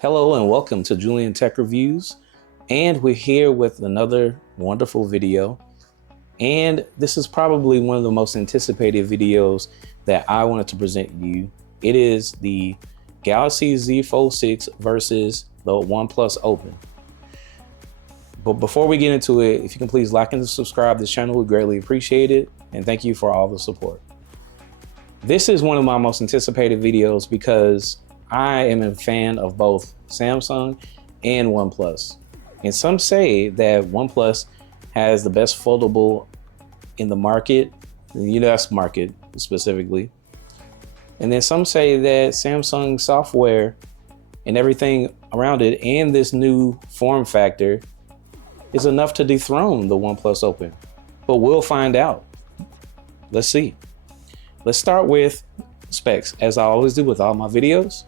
Hello and welcome to Julian Tech Reviews, and we're here with another wonderful video. And this is probably one of the most anticipated videos that I wanted to present you. It is the Galaxy Z Fold 6 versus the OnePlus Open. But before we get into it, if you can please like and subscribe to this channel, we greatly appreciate it. And thank you for all the support. This is one of my most anticipated videos because I am a fan of both Samsung and OnePlus. And some say that OnePlus has the best foldable in the market, the US market specifically. And then some say that Samsung software and everything around it and this new form factor is enough to dethrone the OnePlus Open. But we'll find out. Let's see. Let's start with specs, as I always do with all my videos.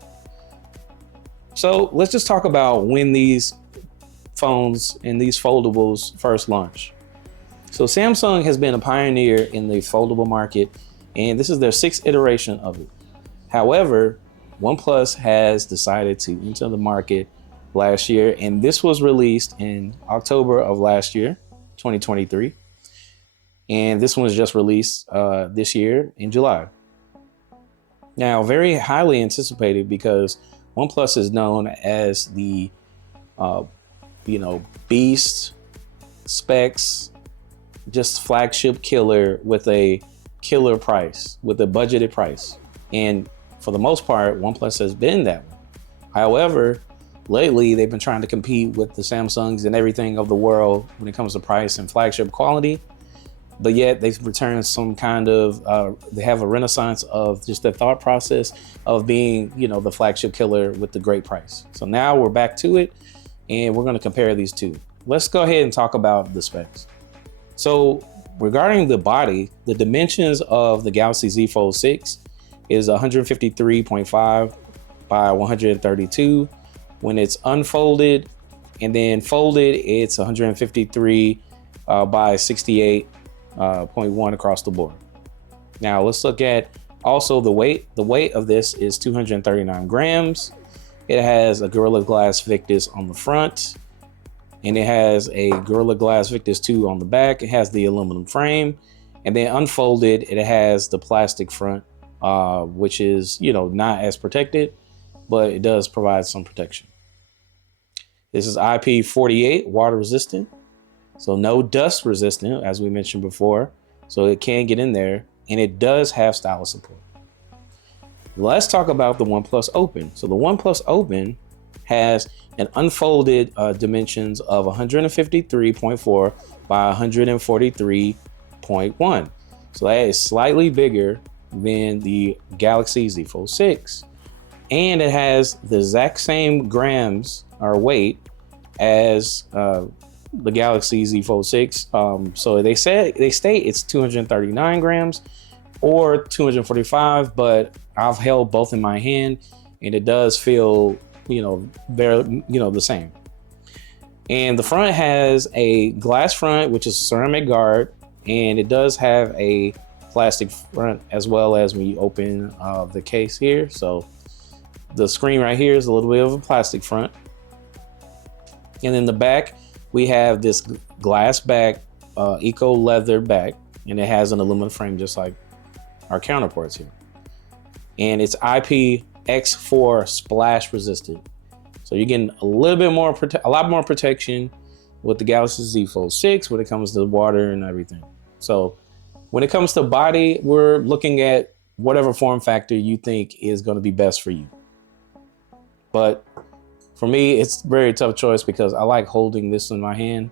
So let's just talk about when these phones and these foldables first launched. So Samsung has been a pioneer in the foldable market, and this is their 6th iteration of it. However, OnePlus has decided to enter the market last year, and this was released in October of last year, 2023. And this one was just released this year in July. Now, very highly anticipated because OnePlus is known as the, beast specs, just flagship killer with a killer price, with a budgeted price. And for the most part, OnePlus has been that way. However, lately they've been trying to compete with the Samsungs and everything of the world when it comes to price and flagship quality. But yet they've returned some kind of, they have a renaissance of just the thought process of being, the flagship killer with the great price. So now we're back to it and we're going to compare these two. Let's go ahead and talk about the specs. So regarding the body, the dimensions of the Galaxy Z Fold 6 is 153.5 by 132. When it's unfolded and then folded, it's 153 by 68. 0.1 across the board. Now let's look at also the weight. The weight of this is 239 grams. It has a Gorilla Glass Victus on the front, and it has a Gorilla Glass Victus 2 on the back. It has the aluminum frame, and then unfolded, it has the plastic front, which is, not as protected, but it does provide some protection. This is IP48 water resistant. So no dust resistant, as we mentioned before, so it can get in there, and it does have stylus support. Let's talk about the OnePlus Open. So the OnePlus Open has an unfolded dimensions of 153.4 by 143.1. So that is slightly bigger than the Galaxy Z Fold 6. And it has the exact same grams or weight as the Galaxy Z Fold 6. So they state it's 239 grams or 245, but I've held both in my hand and it does feel, very, the same. And the front has a glass front, which is ceramic guard, and it does have a plastic front as well as when you open the case here. So the screen right here is a little bit of a plastic front. And in the back, we have this glass back, eco leather back, and it has an aluminum frame just like our counterparts here. And it's IPX4 splash resistant. So you're getting a little bit more, a lot more protection with the Galaxy Z Fold 6 when it comes to water and everything. So when it comes to body, we're looking at whatever form factor you think is going to be best for you. But for me, it's a very tough choice because I like holding this in my hand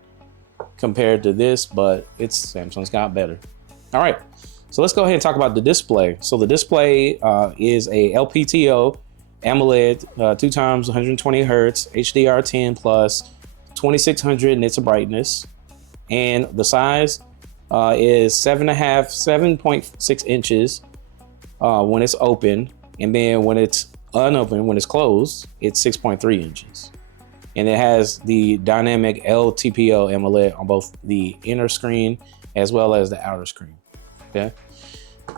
compared to this, but Samsung's got better. All right, so let's go ahead and talk about the display. So the display is a LPTO AMOLED 2 times 120 hertz HDR10 plus 2600 nits of brightness, and the size is 7.6 inches when it's open, and then when it's unopened, when it's closed, it's 6.3 inches. And it has the dynamic LTPO AMOLED on both the inner screen as well as the outer screen. Okay.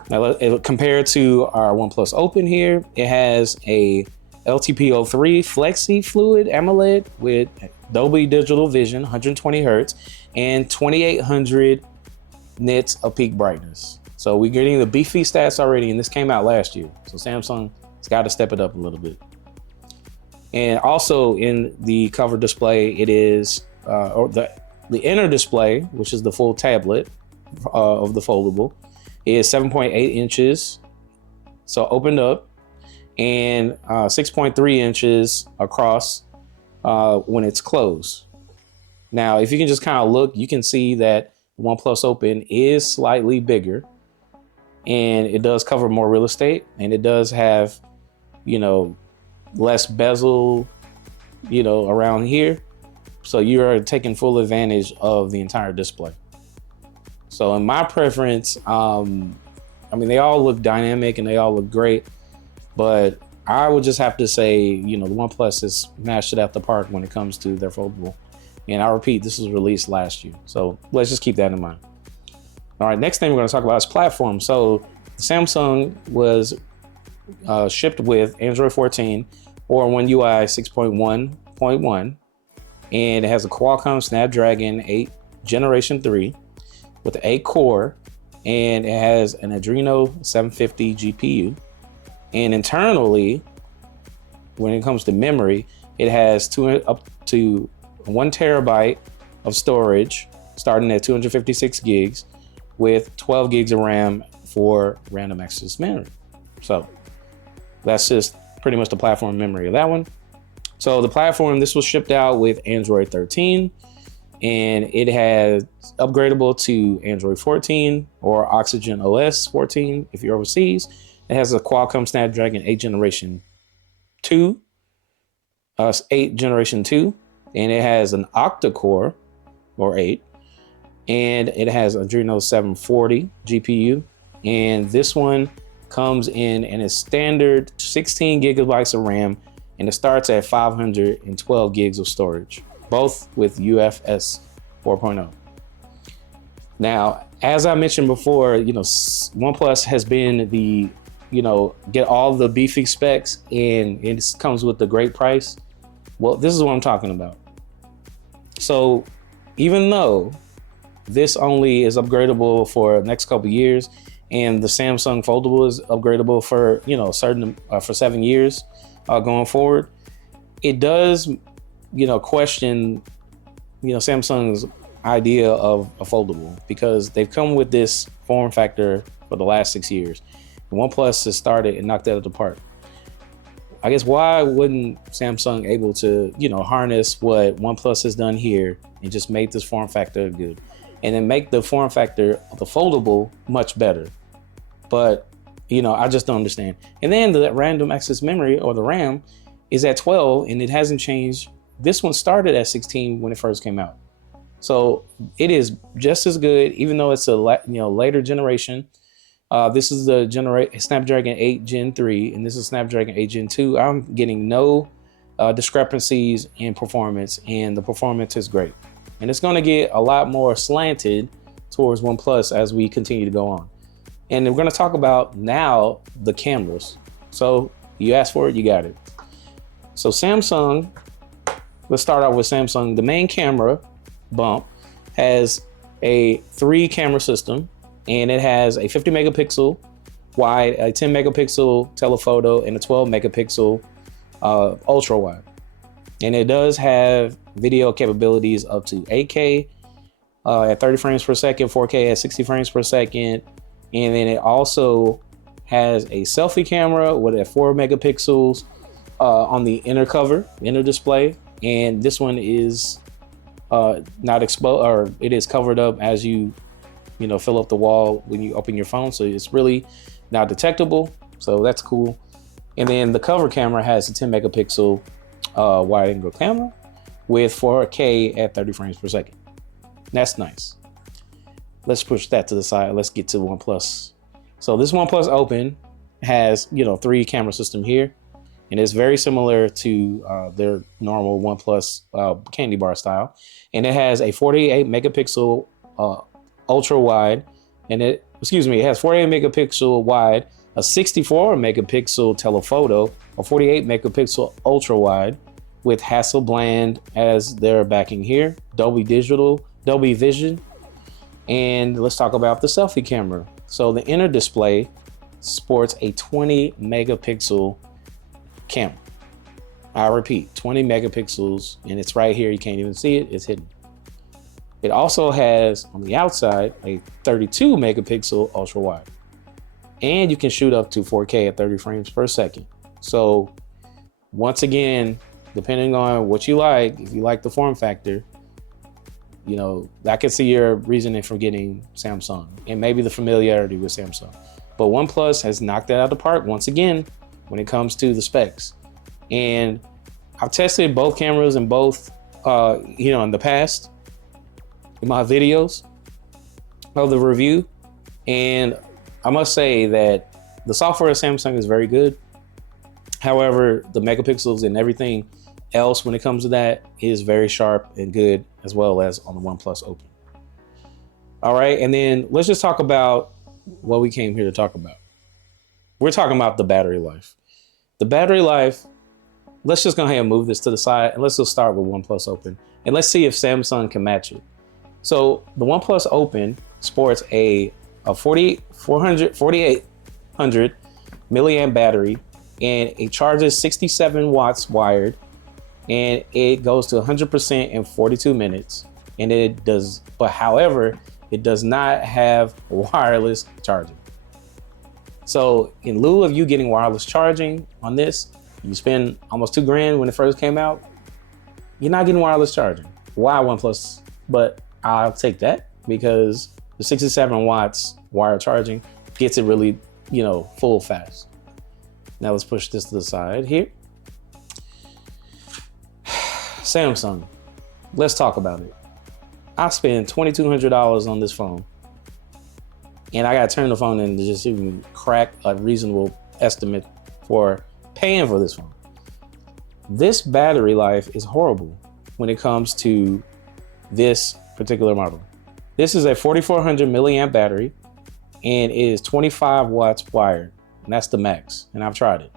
Now, compared to our OnePlus Open here, it has a LTPO3 Flexi Fluid AMOLED with Dolby Digital Vision, 120 hertz, and 2800 nits of peak brightness. So we're getting the beefy stats already, and this came out last year. So Samsung has got to step it up a little bit. And also in the cover display, it is or the inner display, which is the full tablet of the foldable, is 7.8 inches, so opened up, and 6.3 inches across when it's closed. Now, if you can just kind of look, you can see that the OnePlus Open is slightly bigger, and it does cover more real estate, and it does have, you know, less bezel, you know, around here. So you are taking full advantage of the entire display. So in my preference, I mean, they all look dynamic and they all look great, but I would just have to say, you know, the OnePlus has smashed it out the park when it comes to their foldable. And I repeat, this was released last year. So let's just keep that in mind. All right, next thing we're going to talk about is platform. So Samsung was shipped with Android 14 or One UI 6.1.1, and it has a Qualcomm Snapdragon 8 Generation 3 with an 8 core, and it has an Adreno 750 GPU. And internally, when it comes to memory, it has up to 1 terabyte of storage, starting at 256 gigs, with 12 gigs of RAM for random access memory. So that's just pretty much the platform memory of that one. So the platform, this was shipped out with Android 13, and it has upgradable to Android 14 or Oxygen OS 14 if you're overseas. It has a Qualcomm Snapdragon 8 Generation 2, and it has an octa-core or 8, and it has Adreno 740 GPU, and this one comes in and is standard 16 gigabytes of RAM, and it starts at 512 gigs of storage, both with UFS 4.0. Now, as I mentioned before, you know, OnePlus has been the, you know, get all the beefy specs and it comes with the great price. Well, this is what I'm talking about. So even though this only is upgradable for the next couple of years, and the Samsung Foldable is upgradable for, you know, certain for 7 years going forward, it does, you know, question, you know, Samsung's idea of a foldable, because they've come with this form factor for the last 6 years. And OnePlus has started and knocked that out of the park. I guess why wouldn't Samsung able to, you know, harness what OnePlus has done here and just make this form factor good, and then make the form factor of the foldable much better? But, you know, I just don't understand. And then the random access memory, or the RAM, is at 12, and it hasn't changed. This one started at 16 when it first came out. So it is just as good, even though it's a later generation. This is the Snapdragon 8 Gen 3, and this is Snapdragon 8 Gen 2. I'm getting no discrepancies in performance, and the performance is great. And it's going to get a lot more slanted towards OnePlus as we continue to go on. And we're going to talk about now the cameras. So you asked for it, you got it. So Samsung, let's start out with Samsung. The main camera bump has a 3 camera system, and it has a 50 megapixel wide, a 10 megapixel telephoto, and a 12 megapixel ultra wide. And it does have video capabilities up to 8K at 30 frames per second, 4K at 60 frames per second. And then it also has a selfie camera with 4 megapixels on the inner display. And this one is not exposed, or it is covered up as you fill up the wall when you open your phone. So it's really not detectable. So that's cool. And then the cover camera has a 10 megapixel wide angle camera with 4K at 30 frames per second. That's nice. Let's push that to the side. Let's get to OnePlus. So this OnePlus Open has, 3 camera system here, and it's very similar to their normal OnePlus candy bar style. And it has a 48 megapixel ultra wide, and it has 48 megapixel wide a 64 megapixel telephoto, a 48 megapixel ultra wide with Hasselblad as their backing here, Dolby Vision. And let's talk about the selfie camera. So the inner display sports a 20 megapixel camera. I repeat, 20 megapixels, and it's right here. You can't even see it, it's hidden. It also has on the outside a 32 megapixel ultra wide. And you can shoot up to 4K at 30 frames per second. So once again, depending on what you like, if you like the form factor, you know, I could see your reasoning for getting Samsung and maybe the familiarity with Samsung. But OnePlus has knocked it out of the park once again when it comes to the specs. And I've tested both cameras in both, in the past, in my videos of the review. And I must say that the software of Samsung is very good. However, the megapixels and everything else when it comes to that is very sharp and good, as well as on the OnePlus Open. All right, and then let's just talk about what we came here to talk about. We're talking about the battery life. The battery life, let's just go ahead and move this to the side, and let's just start with OnePlus Open, and let's see if Samsung can match it. So the OnePlus Open sports a 4800 milliamp battery, and it charges 67 watts wired, and it goes to 100% in 42 minutes. And it does, but however, it does not have wireless charging. So in lieu of you getting wireless charging on this, you spend almost $2,000 when it first came out. You're not getting wireless charging. Why OnePlus? But I'll take that because the 67 watts wire charging gets it really, full fast. Now let's push this to the side here. Samsung, let's talk about it. I spent $2,200 on this phone, and I got to turn the phone in to just even crack a reasonable estimate for paying for this phone. This battery life is horrible when it comes to this particular model. This is a 4400 milliamp battery, and it is 25 watts wired, and that's the max, and I've tried it.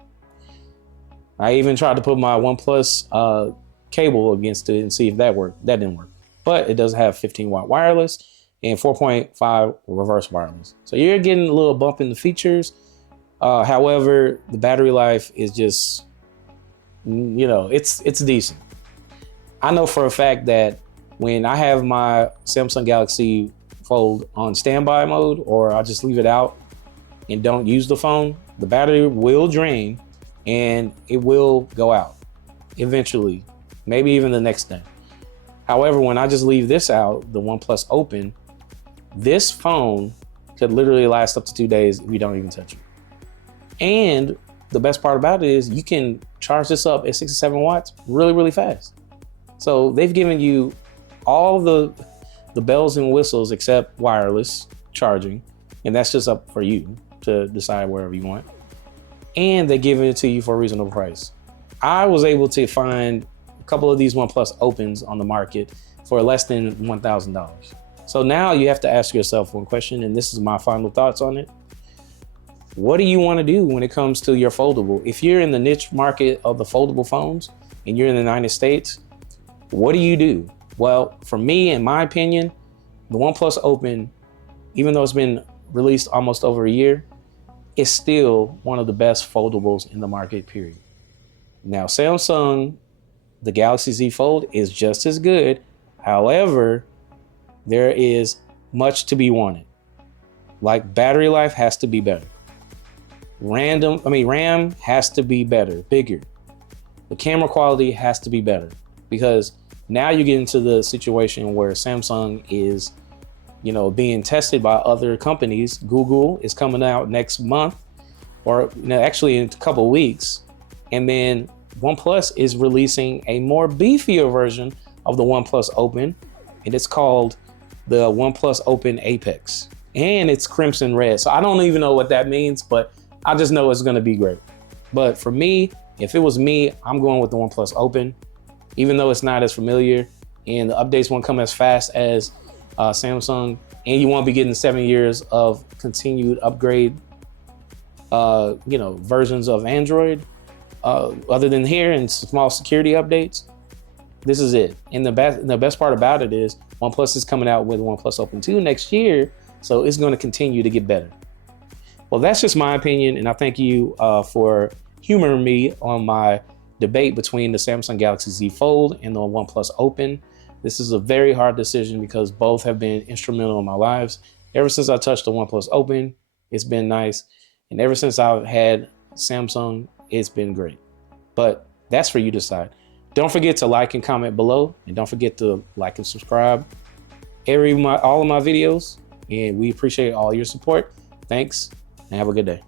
I even tried to put my OnePlus cable against it and see if that worked. That didn't work. But it does have 15 watt wireless and 4.5 reverse wireless. So you're getting a little bump in the features. However, the battery life is just, it's decent. I know for a fact that when I have my Samsung Galaxy Fold on standby mode, or I just leave it out and don't use the phone, the battery will drain and it will go out eventually, maybe even the next day. However, when I just leave this out, the OnePlus Open, this phone could literally last up to 2 days if you don't even touch it. And the best part about it is you can charge this up at 67 watts really, really fast. So they've given you all the bells and whistles except wireless charging, and that's just up for you to decide wherever you want. And they're giving it to you for a reasonable price. I was able to find a couple of these OnePlus Opens on the market for less than $1,000. So now you have to ask yourself one question, and this is my final thoughts on it. What do you want to do when it comes to your foldable? If you're in the niche market of the foldable phones and you're in the United States, what do you do? Well, for me, in my opinion, the OnePlus Open, even though it's been released almost over a year, is still one of the best foldables in the market, period. Now, Samsung, the Galaxy Z Fold is just as good. However, there is much to be wanted. Like battery life has to be better. RAM has to be better, bigger. The camera quality has to be better, because now you get into the situation where Samsung is, being tested by other companies. Google is coming out next month, or actually in a couple of weeks. And then OnePlus is releasing a more beefier version of the OnePlus Open, and it's called the OnePlus Open Apex. And it's crimson red. So I don't even know what that means, but I just know it's gonna be great. But for me, if it was me, I'm going with the OnePlus Open, even though it's not as familiar and the updates won't come as fast as Samsung, and you won't be getting 7 years of continued upgrade. versions of Android, other than here and small security updates. This is it. And the best part about it is OnePlus is coming out with OnePlus Open 2 next year, so it's going to continue to get better. Well, that's just my opinion, and I thank you for humoring me on my debate between the Samsung Galaxy Z Fold and the OnePlus Open. This is a very hard decision because both have been instrumental in my lives. Ever since I touched the OnePlus Open, it's been nice. And ever since I've had Samsung, it's been great. But that's for you to decide. Don't forget to like and comment below, and don't forget to like and subscribe all of my videos, and we appreciate all your support. Thanks, and have a good day.